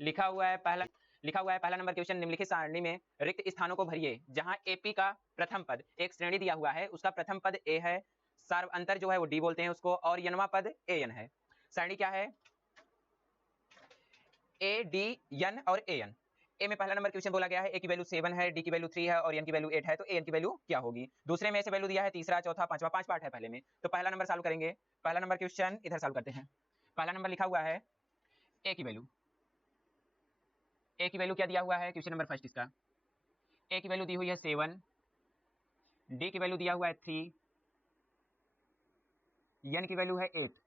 लिखा हुआ है पहला नंबर क्वेश्चन, निम्नलिखित सारणी में रिक्त स्थानों को भरिए जहां एपी का प्रथम पद, एक श्रेणी दिया हुआ है, उसका प्रथम पद ए है, सार्वअंतर जो है वो डी बोलते हैं उसको, और यनवा पद ए एन है। सारणी क्या है? ए डी एन और ए एन। ए में पहला नंबर क्वेश्चन बोला गया है ए की वैल्यू 7 है, डी की वैल्यू 3 है और एन की वैल्यू 8 है, तो ए एन की वैल्यू क्या होगी? दूसरे में से वैल्यू दिया है तीसरा, चौथा, पांचवा, 5 पार्ट है पहले में, तो पहला नंबर सॉल्व करेंगे। पहला नंबर क्वेश्चन इधर सॉल्व करते हैं। पहला नंबर लिखा हुआ है ए की वैल्यू, ए की वैल्यू क्या दिया हुआ है क्वेश्चन नंबर फर्स्ट इसका, ए की वैल्यू दी हुई है 7, डी की वैल्यू दिया हुआ है 3, एन की वैल्यू है 8,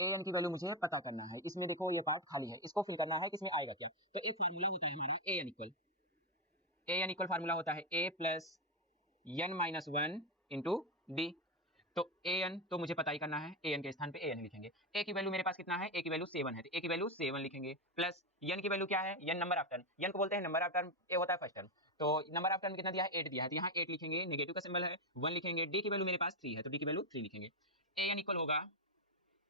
ए एन की वैल्यू मुझे पता करना है। इसमें देखो ये पार्ट खाली है, इसको फिल करना है कि इसमें आएगा क्या। तो एक फार्मूला होता है हमारा ए एन इक्वल फार्मूला होता है A plus N minus 1 into D. तो ए एन तो मुझे पता ही करना है, ए एन के स्थान पे ए एन लिखेंगे। ए की वैल्यू मेरे पास कितना है, ए की वैल्यू 7 है, तो ए की वैल्यू 7 लिखेंगे, प्लस एन की वैल्यू क्या है, एन नंबर ऑफ टर्म, एन को बोलते हैं नंबर ऑफ टर्म, ए होता है फर्स्ट टर्म, तो नंबर ऑफ टर्म कितना दिया है, 8 दिया है, तो यहाँ 8 लिखेंगे, नेगेटिव का सिंबल है, 1 लिखेंगे। डी की वैल्यू मेरे पास 3 है, तो डी की वैल्यू 3 लिखेंगे। ए एन इक्वल होगा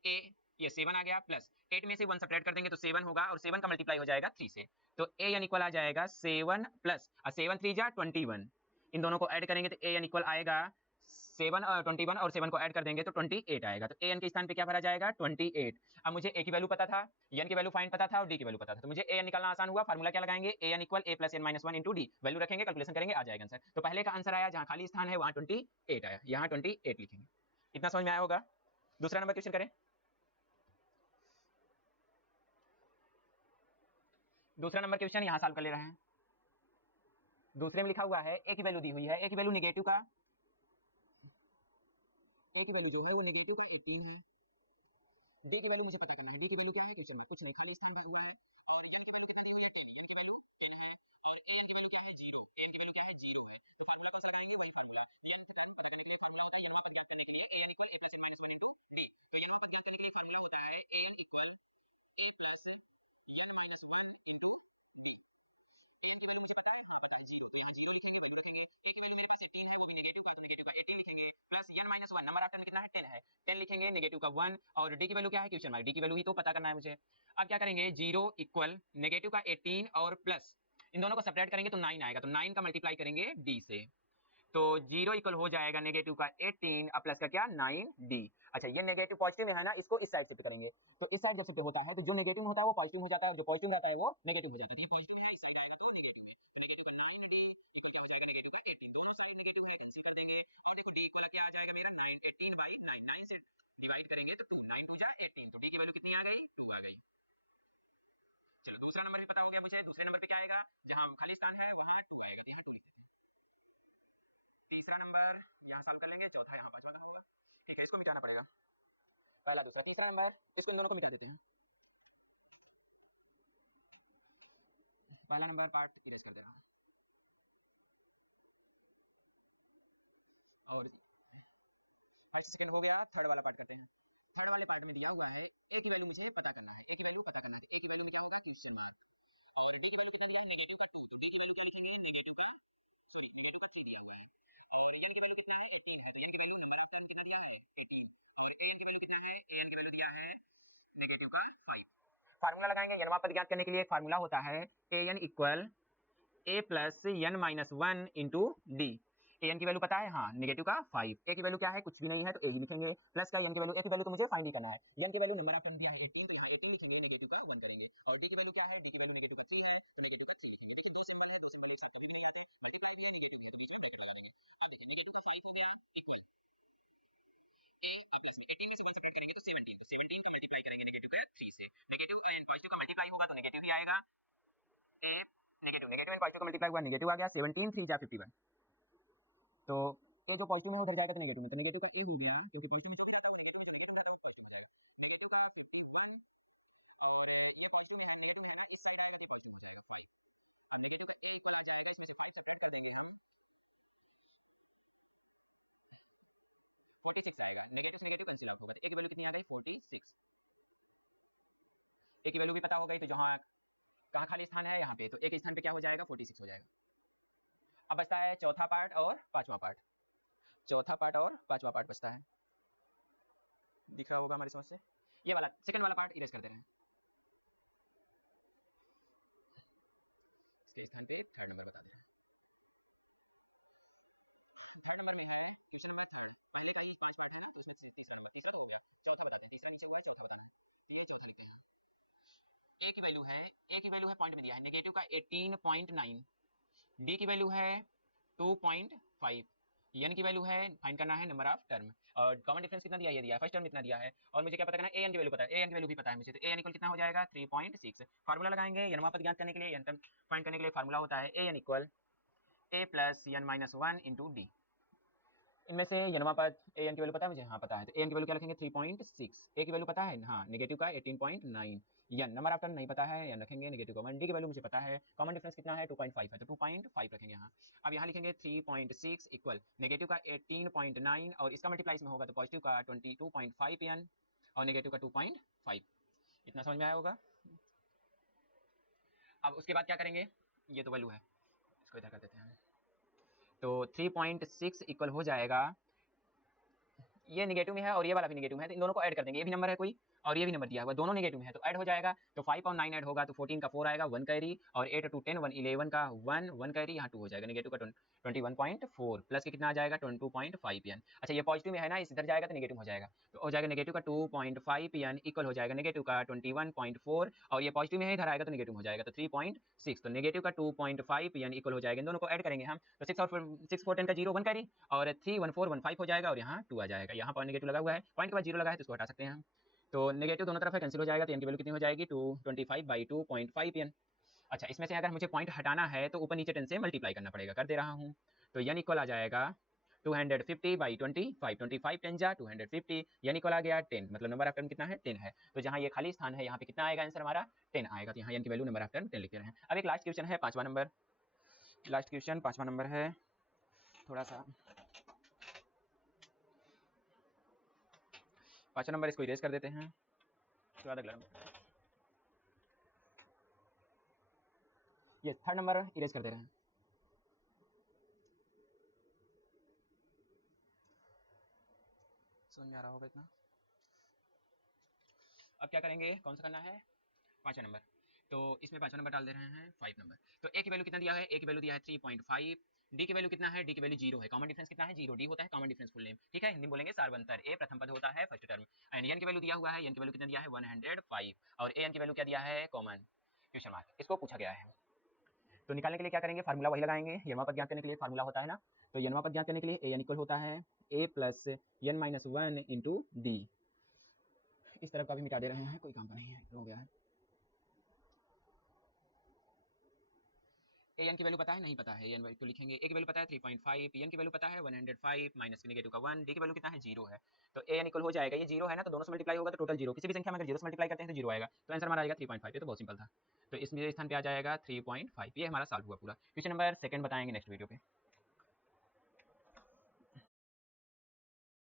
ए, ये 7 आ गया, प्लस 8 में से 1 सब्ट्रैक्ट कर देंगे तो 7 होगा, और 7 का मल्टीप्लाई हो जाएगा 3 से, तो ए एन इक्वल आ जाएगा 7 प्लस 7 3 जा 21, इन दोनों को ऐड करेंगे तो ए एन इक्वल आएगा 7 और 21, और 7 को ऐड कर देंगे तो 28 आएगा। तो ए एन के स्थान पे क्या भरा जाएगा, 28। अब मुझे ए की वैल्यू पता था, एन की वैल्यू फाइंड पता था और डी की वैल्यू पता था, तो मुझे ए एन निकालना आसान हुआ। फार्मूला क्या लगाएंगे, A N equal A plus N minus 1 into D, value रखेंगे, कैलकुलेशन करेंगे, आ जाएगा आंसर। तो पहले का आंसर आया, जहां खाली स्थान है वहां 28 आया, यहाँ 28 लिखेंगे। इतना समझ में आया होगा। दूसरा नंबर क्वेश्चन करें। दूसरा नंबर क्वेश्चन यहां सॉल्व कर ले रहे हैं। दूसरे में लिखा हुआ है ए की वैल्यू दी हुई है, ए की वैल्यू नेगेटिव का, ए की वैल्यू जो है वो नेगेटिव का 18 है। डी की वैल्यू मुझे पता करना है, डी की वैल्यू क्या है, क्वेश्चन मार्क, कुछ नहीं, खाली स्थान भरा हुआ है। और एन की वैल्यू कितनी दी हुई है, 10, एन की वैल्यू 10 है, और ए एन की वैल्यू क्या है, 0, ए एन की वैल्यू क्या है, 0 है, तो फार्मूला कौन सा लगाएंगे, वही फार्मूला, एन की वैल्यू पता करने के लिए फार्मूला होता है, यहाँ पर ज्ञात करने के लिए A N equal A plus N minus 1 into D, तो यहाँ पर ज्ञात करने के लिए फार्मूला होता है A N equal A plus N minus 1 into D. A की वैल्यू मुझे पता है, हाँ पता है 0, तो यहाँ 0 लिखेंगे, वैल्यू रखेंगे। ए की वैल्यू मेरे पास 18 है, वो भी नेगेटिव का, तो नेगेटिव का 18 लिखेंगे, plus n minus 1, number of term कितना है, 10 है, 10 लिखेंगे, नेगेटिव का 1, और डी की वैल्यू क्या है, क्वेश्चन मार्क, डी की वैल्यू ही तो पता करना है मुझे। अब क्या करेंगे, 0 इक्वल नेगेटिव का 18 और प्लस इन दोनों को सब्ट्रैक्ट करेंगे तो 9 आएगा, तो 9 का मल्टीप्लाई करेंगे डी से, तो 0 इक्वल हो जाएगा नेगेटिव का 18 और प्लस का क्या 9d। अच्छा, ये नेगेटिव पॉजिटिव में है ना, इसको इस साइड शिफ्ट करेंगे, तो इस साइड जब शिफ्ट होता है तो जो नेगेटिव होता है वो पॉजिटिव हो जाता है, जो पॉजिटिव रहता है वो नेगेटिव हो जाता है। ये पॉजिटिव है, इस साइड आएगा तो नेगेटिव है, तो नेगेटिव का 9d इक्वल क्या हो जाएगा, नेगेटिव का 18, दोनों साइड नेगेटिव है, कैंसिल कर देंगे, और देखो d इक्वल क्या आ जाएगा मेरा 9, 18 बाई 9, 9 से डिवाइड करेंगे तो 2, 9 2 जा 18, तो d की वैल्यू कितनी आ गई, 2 आ गई। चलो दूसरा नंबर भी पता हो गया मुझे। दूसरे नंबर पे क्या आएगा, जहां खाली स्थान है वहां 2 आएगा, तो यहाँ 2 लिख देते हैं। तीसरा नंबर यहाँ सॉल्व कर लेंगे, चौथा यहाँ पांचवा होगा, ठीक है, इसको मिटाना पड़ेगा, पहला दूसरा तीसरा नंबर, इसको इन दोनों को मिटा देते हैं। पहला नंबर पार्ट इरेज कर दे रहा हूँ, और फर्स्ट सेकंड हो गया, थर्ड वाला पार्ट करते हैं। थर्ड वाले पार्ट में दिया हुआ है ए की वैल्यू मुझे पता करना है, ए की वैल्यू पता करना है, तो ए की वैल्यू में क्या होगा, क्वेश्चन मार्क, और डी की वैल्यू कितना दिया है, नेगेटिव का 2, तो डी की वैल्यू क्या लिखेंगे, नेगेटिव का, सॉरी नेगेटिव का 3 दिया हुआ है, और एन की वैल्यू कितना है, 18 है, तो एन की वैल्यू नंबर ऑफ टर्म कितना दिया है, 18, और ए एन की वैल्यू कितना है, ए एन की वैल्यू दिया है नेगेटिव का 5। फार्मूला लगाएंगे, यनवा पद ज्ञात करने के लिए एक फार्मूला होता है A N equal A plus N minus 1 into D. A N की वैल्यू पता है, हाँ नेगेटिव का 5, ए की वैल्यू क्या है, कुछ भी नहीं है तो ए ही लिखेंगे, प्लस का एन की वैल्यू, ए की वैल्यू तो मुझे फाइंड ही करना है, एन की वैल्यू नंबर ऑफ टर्म दिया है 18, तो यहाँ 18 लिखेंगे, नेगेटिव का 1 करेंगे, और डी की वैल्यू क्या है, डी की वैल्यू नेगेटिव का 3 है, तो नेगेटिव का 3 लिखेंगे। देखिए दो सिंबल है, दो सिंबल एक साथ कभी भी नहीं आते, मल्टीप्लाई भी है, नेगेटिव है, तो बीच में ब्रैकेट लगा देंगे। अब देखिए नेगेटिव का 5 हो गया इक्वल ए, अब प्लस में 18 में से 1 सेपरेट करेंगे तो 17, तो 17 का मल्टीप्लाई करेंगे नेगेटिव का 3 से, नेगेटिव एंड पॉजिटिव का मल्टीप्लाई होगा तो नेगेटिव ही आएगा, ए नेगेटिव, नेगेटिव एंड पॉजिटिव का मल्टीप्लाई हुआ, नेगेटिव आ गया, 17 3 जा 51, तो ए जो पॉजिटिव में उधर जाएगा तो नेगेटिव में, तो नेगेटिव का ए हो गया, क्योंकि पॉजिटिव में जो भी आता है वो नेगेटिव में, नेगेटिव में आता है वो पॉजिटिव हो जाएगा, नेगेटिव का 51, और ये पॉजिटिव में है, नेगेटिव है ना, इस साइड आएगा तो पॉजिटिव हो जाएगा 5, और नेगेटिव का ए इक्वल आ जाएगा, इसमें से 5 सब्ट्रैक्ट कर देंगे हम, 46 आएगा, नेगेटिव से नेगेटिव कैंसिल आउट होगा, ए की वैल्यू कितनी आ गई, 46, ए की वैल्यू नहीं पता होगा तो जो हमारा चौथा स्थान है वहाँ पे, तो एक स्थान पे क्या हो जाएगा, 46 हो जाएगा। अब आता है चौथा पार्ट और पांचवा पार्ट, चौथा पार्ट और पांचवा पार्ट बचता है, देखा होगा मेरे हिसाब से, ये वाला सेकंड वाला पार्ट इरेज कर देंगे। क्वेश्चन नंबर थर्ड, पहले का ही 5 पार्ट है ना, तो इसमें तीसरा नंबर, तीसरा तो हो गया, चौथा बताते हैं। तीसरा नीचे हुआ है, चौथा बताना है, तो ये चौथा लिखते हैं। ए की वैल्यू है, पॉइंट में दिया है नेगेटिव का 18.9, डी की वैल्यू है 2.5, एन की वैल्यू है, फाइंड करना है नंबर ऑफ टर्म, और कॉमन डिफरेंस कितना दिया है, ये दिया है, फर्स्ट टर्म इतना दिया है, और मुझे क्या पता करना है, ए एन की वैल्यू पता है, ए एन की वैल्यू भी पता है मुझे, तो ए एन इक्वल कितना हो जाएगा 3.6। फार्मूला लगाएंगे एन पद ज्ञात करने के लिए, एन टर्म फाइंड करने के लिए फार्मूला होता है A N equal A plus N minus 1 into D. इनमें से यनमा पद ए एन की वैल्यू पता है मुझे, हाँ पता है, तो ए एन की वैल्यू क्या लिखेंगे 3.6, ए की वैल्यू पता है, हाँ नेगेटिव का 18.9, एन नंबर ऑफ टर्म नहीं पता है, एन रखेंगे नेगेटिव का 1, डी की वैल्यू मुझे पता है, कॉमन डिफरेंस कितना है 2.5 है, तो 2.5 रखेंगे यहाँ। अब यहाँ लिखेंगे 3.6 इक्वल नेगेटिव का 18.9, और इसका मल्टीप्लाइज में होगा तो पॉजिटिव का 22.5 एन और नेगेटिव का 2.5। इतना समझ में आया होगा। अब उसके बाद क्या करेंगे, ये तो वैल्यू है, इसको इधर कर देते हैं, तो 3.6 इक्वल हो जाएगा, ये नेगेटिव में है और ये वाला भी नेगेटिव में है, तो इन दोनों को ऐड कर देंगे, ये भी नंबर है कोई और ये भी नंबर दिया हुआ, दोनों नेगेटिव में है, तो ऐड हो जाएगा, तो 5 और 9 ऐड होगा तो 14 का 4 आएगा, 1 कैरी, और 8 टू 10 1 11 का 1 1 कैरी, यहाँ 2 हो जाएगा, नेगेटिव का 21.4 प्लस के कितना आ जाएगा 22.5 एन। अच्छा ये पॉजिटिव में है ना, इस इधर जाएगा तो नेगेटिव हो जाएगा, तो हो जाएगा नेगेटिव का 2.5 एन इक्वल हो जाएगा नेगेटिव का 21.4, और ये पॉजिटिव में है, इधर आएगा तो नेगेटिव हो जाएगा, तो 3.6, तो नेगेटिव का 2.5 एन इक्वल हो जाएगा, इन दोनों को ऐड करेंगे हम, तो 6 और 6 4 10 का 0 1 कैरी, और 3 1 4 1 5 हो जाएगा, और यहाँ 2 आ जाएगा, यहाँ पर नेगेटिव लगा हुआ है, पॉइंट के बाद 0 लगा है तो इसको हटा सकते हैं हम, तो नेगेटिव दोनों तरफ है, कैंसिल हो जाएगा, तो एन की वैल्यू कितनी हो जाएगी 225/2.5 एन। अच्छा इसमें से अगर मुझे पॉइंट हटाना है तो ऊपर नीचे 10 से मल्टीप्लाई करना पड़ेगा, कर दे रहा हूँ, तो एन इक्वल आ जाएगा 250/25, 25 10 जा 250, एन इक्वल आ गया 10, मतलब नंबर ऑफ टर्म कितना है 10 है, तो जहाँ ये खाली स्थान है यहाँ पे कितना आएगा आंसर हमारा 10 आएगा, तो यहाँ एन की वैल्यू नंबर ऑफ टर्म 10 लिख रहे हैं। अब एक लास्ट क्वेश्चन है, 5वां नंबर, लास्ट क्वेश्चन 5वां नंबर है, थोड़ा सा 5वां नंबर इसको इरेज कर देते हैं, उसके बाद अगला नंबर, ये थर्ड नंबर इरेज कर दे रहे हैं। समझ में आ रहा होगा इतना। अब क्या करेंगे, कौन सा करना है, 5वां नंबर, तो इसमें 5वां नंबर डाल दे रहे हैं 5 नंबर, तो ए की वैल्यू कितना दिया है, ए की वैल्यू दिया है 3.5, डी की वैल्यू कितना है, डी की वैल्यू 0 है, कॉमन डिफरेंस कितना है 0, डी होता है कॉमन डिफरेंस फुल नेम, ठीक है, हिंदी में बोलेंगे सार्वंतर, ए प्रथम पद होता है फर्स्ट टर्म, एंड एन की वैल्यू दिया हुआ है, एन की वैल्यू कितना दिया है 105, और ए एन की वैल्यू क्या दिया है कॉमन, क्वेश्चन मार्क, इसको पूछा गया है, तो निकालने के लिए क्या करेंगे, फार्मूला वही लगाएंगे, यनमा पद ज्ञात करने के लिए फार्मूला होता है ना, तो यनमा पद ज्ञात करने के लिए ए एन इक्वल होता है A plus N minus 1 into D, इस तरफ का भी मिटा दे रहे हैं, कोई काम का नहीं है, हो गया है। ए एन की वैल्यू पता है, नहीं पता है, एन तो लिखेंगे, ए की वैल्यू पता है 3.5, एन की वैल्यू पता है 105 माइनस नेगेटिव का 1, डी की वैल्यू कितना है 0 है, तो ए एन इक्वल हो जाएगा, ये 0 है ना, तो दोनों से मल्टीप्लाई होगा तो टोटल 0, किसी भी संख्या में अगर 0 से मल्टीप्लाई करते हैं तो 0 आएगा, तो आंसर हमारा आएगा 3.5, ये तो बहुत सिंपल था, तो इसमें स्थान पे आ जाएगा 3.5, ये हमारा सॉल्व हुआ पूरा। क्वेश्चन नंबर सेकंड बताएंगे नेक्स्ट वीडियो पे।